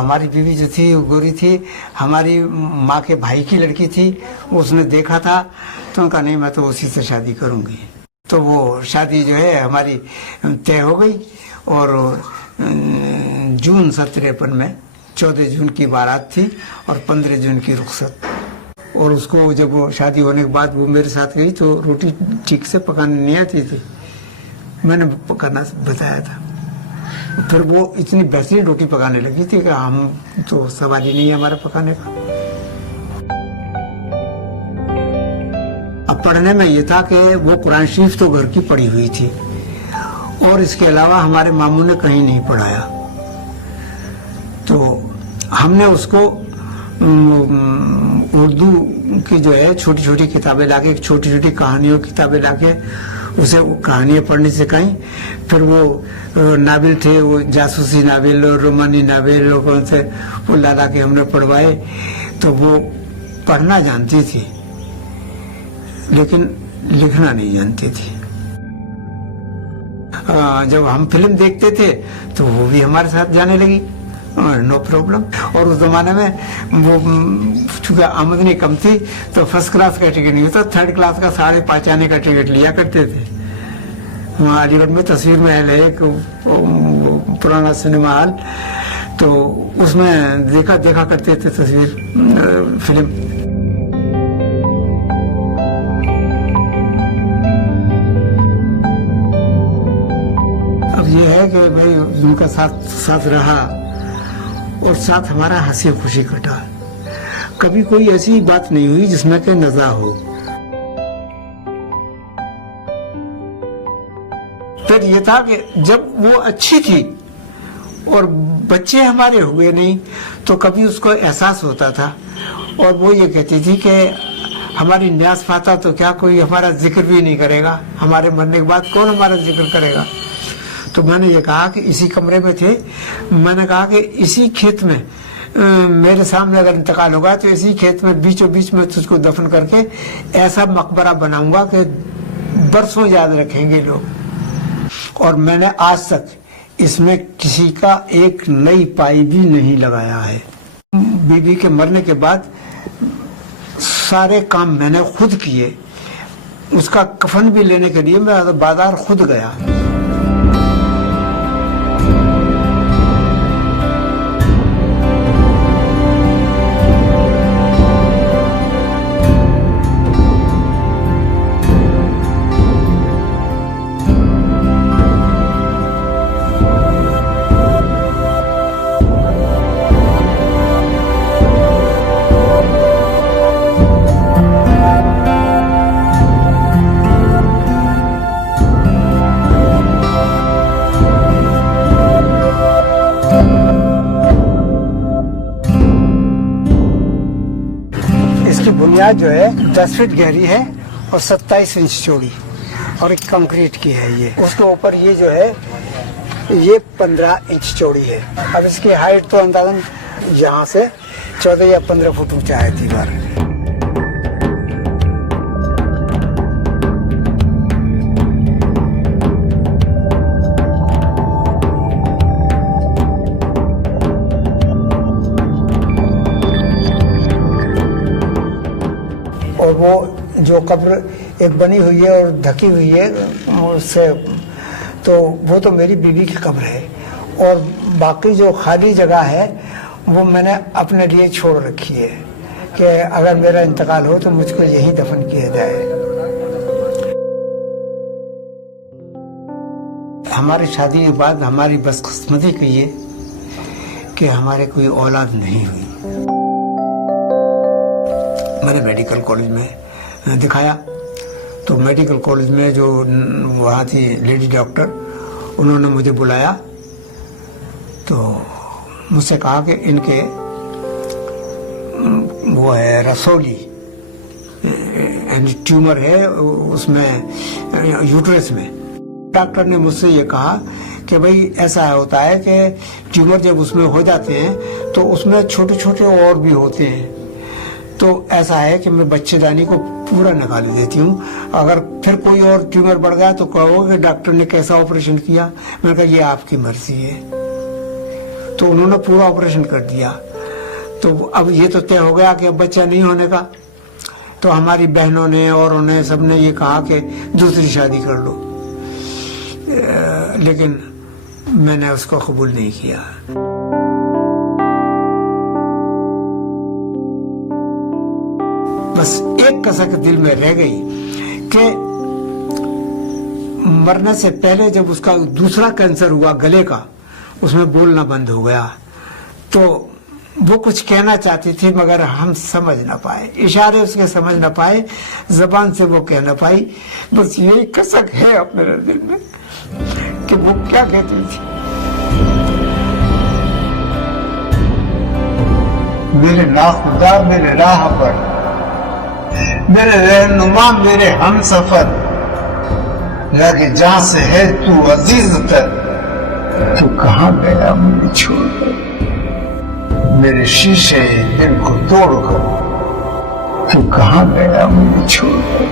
हमारी बीवी जो थी वो गोरी थी, हमारी माँ के भाई की लड़की थी, उसने देखा था तो उनका नहीं मैं तो उसी से शादी करूंगी। तो वो शादी जो है हमारी तय हो गई और जून 1953 में 14 जून की बारात थी और 15 जून की रुखसत। और उसको जब वो शादी होने के बाद वो मेरे साथ गई तो रोटी ठीक से पकाने नहीं आती थी, मैंने पकाना बताया था। फिर वो इतनी बेहतरीन रोटी पकाने लगी थी कि हम तो सवाल ही नहीं है हमारा पकाने का। अब पढ़ने में ये था कि वो कुरान शरीफ तो घर की पढ़ी हुई थी और इसके अलावा हमारे मामू ने कहीं नहीं पढ़ाया। तो हमने उसको उर्दू की जो है छोटी छोटी किताबें लाके, छोटी छोटी कहानियों की किताबें लाके उसे कहानियां पढ़नी सिखाई। फिर वो नावल थे, वो जासूसी नावल और रोमानी नावल और कौन से वो ला के हमने पढ़वाए। तो वो पढ़ना जानती थी लेकिन लिखना नहीं जानती थी। जब हम फिल्म देखते थे तो वो भी हमारे साथ जाने लगी, नो प्रॉब्लम। और उस जमाने में वो चूंकि आमदनी कम थी तो फर्स्ट क्लास का टिकट नहीं होता, थर्ड क्लास का 5.5 आने का टिकट लिया करते थे। वहाँ अलीगढ़ में तस्वीर महल है एक पुराना सिनेमा हॉल, तो उसमें देखा करते थे तस्वीर फिल्म। अब ये है कि भाई उनका साथ रहा और साथ हमारा हंसी खुशी कटा। कभी कोई ऐसी बात नहीं हुई जिसमें कि नज़ा हो। फिर ये था कि जब वो अच्छी थी और बच्चे हमारे हुए नहीं तो कभी उसको एहसास होता था और वो ये कहती थी कि हमारी न्यास फाता तो क्या कोई हमारा जिक्र भी नहीं करेगा, हमारे मरने के बाद कौन हमारा जिक्र करेगा। तो मैंने ये कहा कि इसी कमरे में थे, मैंने कहा कि इसी खेत में मेरे सामने अगर इंतकाल होगा तो इसी खेत में बीचों बीच में तुझको दफन करके ऐसा मकबरा बनाऊंगा कि बरसों याद रखेंगे लोग। और मैंने आज तक इसमें किसी का एक नई पाई भी नहीं लगाया है। बीबी के मरने के बाद सारे काम मैंने खुद किए। उसका कफन भी लेने के लिए मैं बाजार खुद गया। बुनियाद जो है 10 फीट गहरी है और 27 इंच चौड़ी और एक कंक्रीट की है ये। उसके ऊपर ये जो है ये 15 इंच चौड़ी है। अब इसकी हाइट तो अंदाजन यहाँ से 14 या 15 फुट ऊंचा है दीवार। और वो जो कब्र एक बनी हुई है और ढकी हुई है उससे, तो वो तो मेरी बीवी की कब्र है। और बाकी जो खाली जगह है वो मैंने अपने लिए छोड़ रखी है कि अगर मेरा इंतकाल हो तो मुझको यहीं दफन किया जाए। हमारी शादी के बाद हमारी बदकिस्मती की ये कि हमारे कोई औलाद नहीं हुई। मैंने मेडिकल कॉलेज में दिखाया तो मेडिकल कॉलेज में जो वहाँ थी लेडी डॉक्टर, उन्होंने मुझे बुलाया तो मुझसे कहा कि इनके वो है रसौली ट्यूमर है उसमें यूट्रस में। डॉक्टर ने मुझसे ये कहा कि भाई ऐसा होता है कि ट्यूमर जब उसमें हो जाते हैं तो उसमें छोटे छोटे और भी होते हैं, तो ऐसा है कि मैं बच्चेदानी को पूरा निकाल देती हूँ। अगर फिर कोई और ट्यूमर बढ़ गया तो कहोगे डॉक्टर ने कैसा ऑपरेशन किया। मैंने कहा ये आपकी मर्जी है। तो उन्होंने पूरा ऑपरेशन कर दिया। तो अब ये तो तय हो गया कि अब बच्चा नहीं होने का। तो हमारी बहनों ने और उन्हें सबने ये कहा कि दूसरी शादी कर लो, लेकिन मैंने उसको कबूल नहीं किया। बस एक कसक दिल में रह गई कि मरने से पहले जब उसका दूसरा कैंसर हुआ गले का, उसमें बोलना बंद हो गया। तो वो कुछ कहना चाहती थी मगर हम समझ ना पाए, इशारे उसके समझ ना पाए, जबान से वो कह ना पाई। बस यही कसक है अब मेरे दिल में कि वो क्या कहती थी। मेरे नाखुदा मेरे राह पर, मेरे रहनुमा मेरे हम सफर, लगे जहां से है तू अजीज तर, तू कहां गया मुझे छोड़कर। मेरे शीशे दिल को तोड़कर, तू कहां गया मुझे छोड़कर।